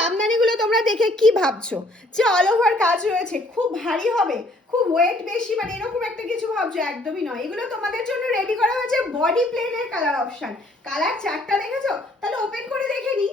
জামদানিগুলো তোমরা দেখে কি ভাবছো যে অল ওভার কাজ রয়েছে, খুব ভারী হবে, খুব ওয়েট বেশি, মানে এরকম একটা কিছু ভাবছো? একদমই নয়। এগুলো তোমাদের জন্য রেডি করা হয়েছে বডি প্লেনের কালার অপশন। কালার চারটা দেখেছো? তাহলে ওপেন করে দেখে নিই।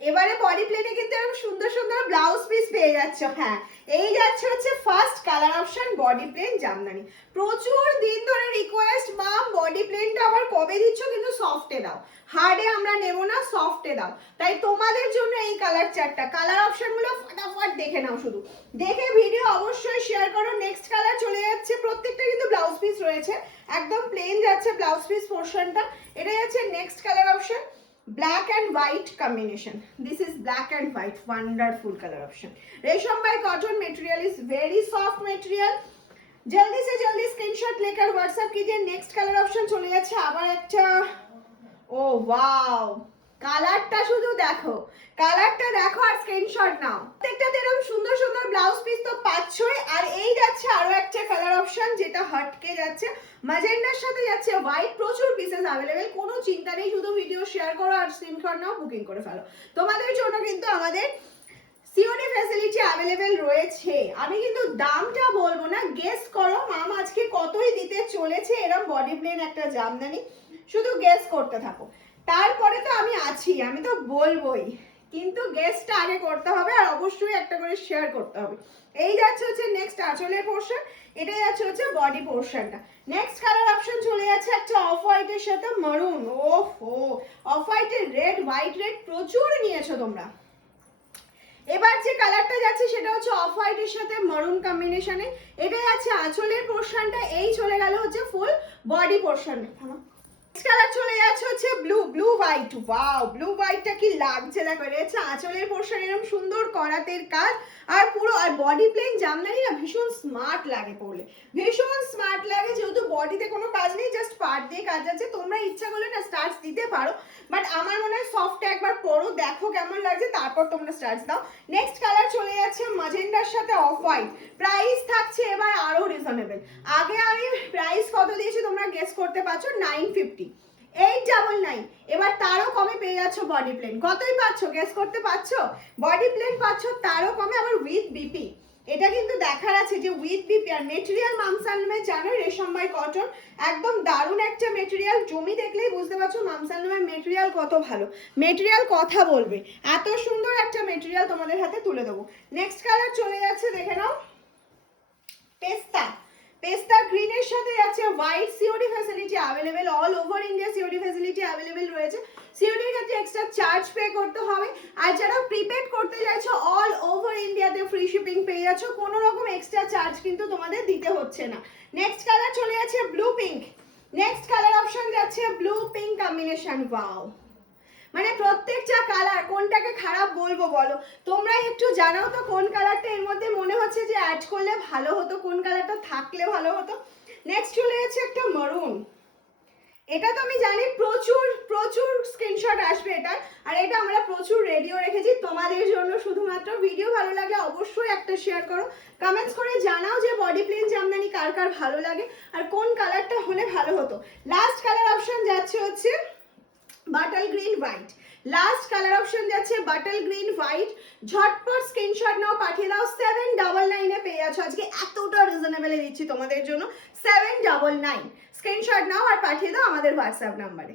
এবারে বডি প্লেনে কিন্তু এরকম সুন্দর সুন্দর ব্লাউজ পিস পেয়ে যাচ্ছ। হ্যাঁ, এই যাচ্ছে হচ্ছে first colour option body plain Jamdani. প্রচুর দিন ধরে রিকোয়েস্ট, মাম বডি প্লেনটা আবার কবে দিচ্ছ, কিন্তু সফটে দাও, হার্ডে আমরা নেব না, সফটে দাও। তাই তোমাদের জন্য এই কালার চারটা। কালার অপশনগুলো ফটাফট দেখে নাও, শুধু দেখে ভিডিও অবশ্যই শেয়ার করো। নেক্সট কালার চলে যাচ্ছে, প্রত্যেকটা কিন্তু ব্লাউজ পিস রয়েছে, একদম প্লেন যাচ্ছে ব্লাউজ পিস পোর্শনটা। এটা যাচ্ছে next colour option, black and white combination. This is black and white, wonderful color option. Resham by cotton material is very soft material. जल्दी से जल्दी स्क्रीनशॉट लेकर व्हाट्सएप कीजिए। नेक्स्ट कलर ऑप्शन চলে যাচ্ছে আবার একটা। ও ওয়াও, কালারটা শুধু দেখো, কালারটা দেখো আর স্ক্রিনশট নাও। প্রত্যেকটাতে এরকম সুন্দর সুন্দর ব্লাউজ পিস তো পাচ্ছই। আর এই যাচ্ছে আরো একটা কালার অপশন, যেটা হটকে যাচ্ছে ম্যাজেন্ডার সাথে যাচ্ছে হোয়াইট। প্রচুর পিসেস अवेलेबल, কোনো চিন্তা নেই, শুধু ভিডিও শেয়ার করো আর স্ক্রিনশট নাও, বুকিং করে ফেলো। তোমাদের জন্য কিন্তু আমাদের সিওডি ফ্যাসিলিটি अवेलेबल রয়েছে। আমি কিন্তু দামটা বলবো না, গেস করো মাম আজকে কতই দিতে চলেছে এরকম বডি প্লেন একটা জামদানি, শুধু গেস করতে থাকো। তারপরে তো আমি আছি, আমি তো বলবোই, কিন্তু গেসটা আগে করতে হবে আর অবশ্যই একটা করে শেয়ার করতে হবে। এই যাচ্ছে হচ্ছে নেক্সট আঁচলের পোর্শন, এটা যাচ্ছে হচ্ছে বডি পোর্শনটা। নেক্সট কালার অপশন চলে যাচ্ছে একটা অফ হোয়াইটের সাথে মারুন। ওহো, অফ হোয়াইটের রেড, হোয়াইট রেড প্রচুর নিয়েছো তোমরা। এবার যে কালারটা যাচ্ছে সেটা হচ্ছে অফ হোয়াইটের সাথে মারুন কম্বিনেশনে। এটা যাচ্ছে আঁচলের পোর্শনটা, এই চলে গেল হচ্ছে ফুল বডি পোর্শন। কালার চলে যাচ্ছে হচ্ছে blue, blue white. Wow, blue হোয়াইটটা কি লাগছে দেখো। এটা হচ্ছে আঁচলের পোর্শন, এরকম সুন্দর করাতের কাজ আর পুরো। আর বডি প্লেন জামদানি না ভীষণ স্মার্ট লাগে পরলে, ভীষণ স্মার্ট লাগে, যেহেতু বডিতে কোনো কাজ নেই, জাস্ট পার্ট দিয়ে কাজ আছে। তোমরা ইচ্ছা করলে না স্টার্চ দিতে পারো, বাট আমার মনে হয় সফটে একবার পরো, দেখো কেমন লাগছে, তারপর তোমরা স্টার্চ দাও। নেক্সট কালার চলে যাচ্ছে ম্যাজেন্ডার সাথে অফ হোয়াইট। প্রাইস থাকছে এবার আরো রিজনেবল। আগে আমি প্রাইস কত দিয়েছি তোমরা গেস করতে পারছো, 950, 899। এবার তারও কমে পেয়ে যাচ্ছ বডি প্লেন। কতই পাচ্ছ গেস করতে পারছো? বডি প্লেন পাচ্ছ তারও কমে, আবার উইথ বিপি। এটা কিন্তু দেখার আছে যে উইথ বিপি। আর মেটেরিয়াল মামসানলুমে জানো রেশম বাই কটন, একদম দারুণ একটা মেটেরিয়াল। জমি দেখলেই বুঝতে পারছো মামসানলুমের মেটেরিয়াল কত ভালো, মেটেরিয়াল কথা বলবে। এত সুন্দর একটা মেটেরিয়াল তোমাদের হাতে তুলে দেবো। নেক্সট কালার চলে যাচ্ছে, দেখে নাও, পেস্তা। পেস্তা গ্রিনের সাথে যাচ্ছে white. COD facility available, all over India COD facility available রয়েছে। সিওডির ক্ষেত্রে এক্সট্রা চার্জ পে করতে হবে। আর যারা প্রিপেড করতে চাইছো অল ওভার ইন্ডিয়াতে ফ্রি শিপিং পেয়ে যাচ্ছ, কোনো রকম এক্সট্রা চার্জ কিন্তু তোমাদের দিতে হচ্ছে না। নেক্সট কালার চলে যাচ্ছে blue pink. Next colour option যাচ্ছে ব্লু পিঙ্ক কম্বিনেশন। ওয়াও, মানে প্রত্যেকটা কালার, কোনটাকে খারাপ বলবো বলো? তোমরা একটু জানাও তো কোন কালারটা এর মধ্যে মনে হচ্ছে যে অ্যাড করলে ভালো হতো, কোন কালারটা থাকলে ভালো হতো। নেক্সট চলে যাচ্ছে একটা মারুন। এটা তো আমি জানি প্রচুর প্রচুর স্ক্রিনশট আসবে এটার, আর এটা আমরা প্রচুর রেডিও রেখেছি তোমাদের জন্য শুধুমাত্র। ভিডিও ভালো লাগলে অবশ্যই একটা শেয়ার করো, কমেন্টস করে জানাও যে বডি প্লেন জামদানি কার কার ভালো লাগে আর কোন কালারটা হলে ভালো হতো। লাস্ট কালার অপশন যাচ্ছে হচ্ছে bottle green white. Last colour option যাচ্ছে বাটল গ্রিন হোয়াইট। ঝটপট স্ক্রিনশট নাও, পাঠিয়ে দাও। 799 এ পেয়ে যাচ্ছ আজকে, এতটা রিজনেবলে দিচ্ছি তোমাদের জন্য। 799 স্ক্রিনশট নাও আর পাঠিয়ে দাও আমাদের হোয়াটসঅ্যাপ নাম্বারে।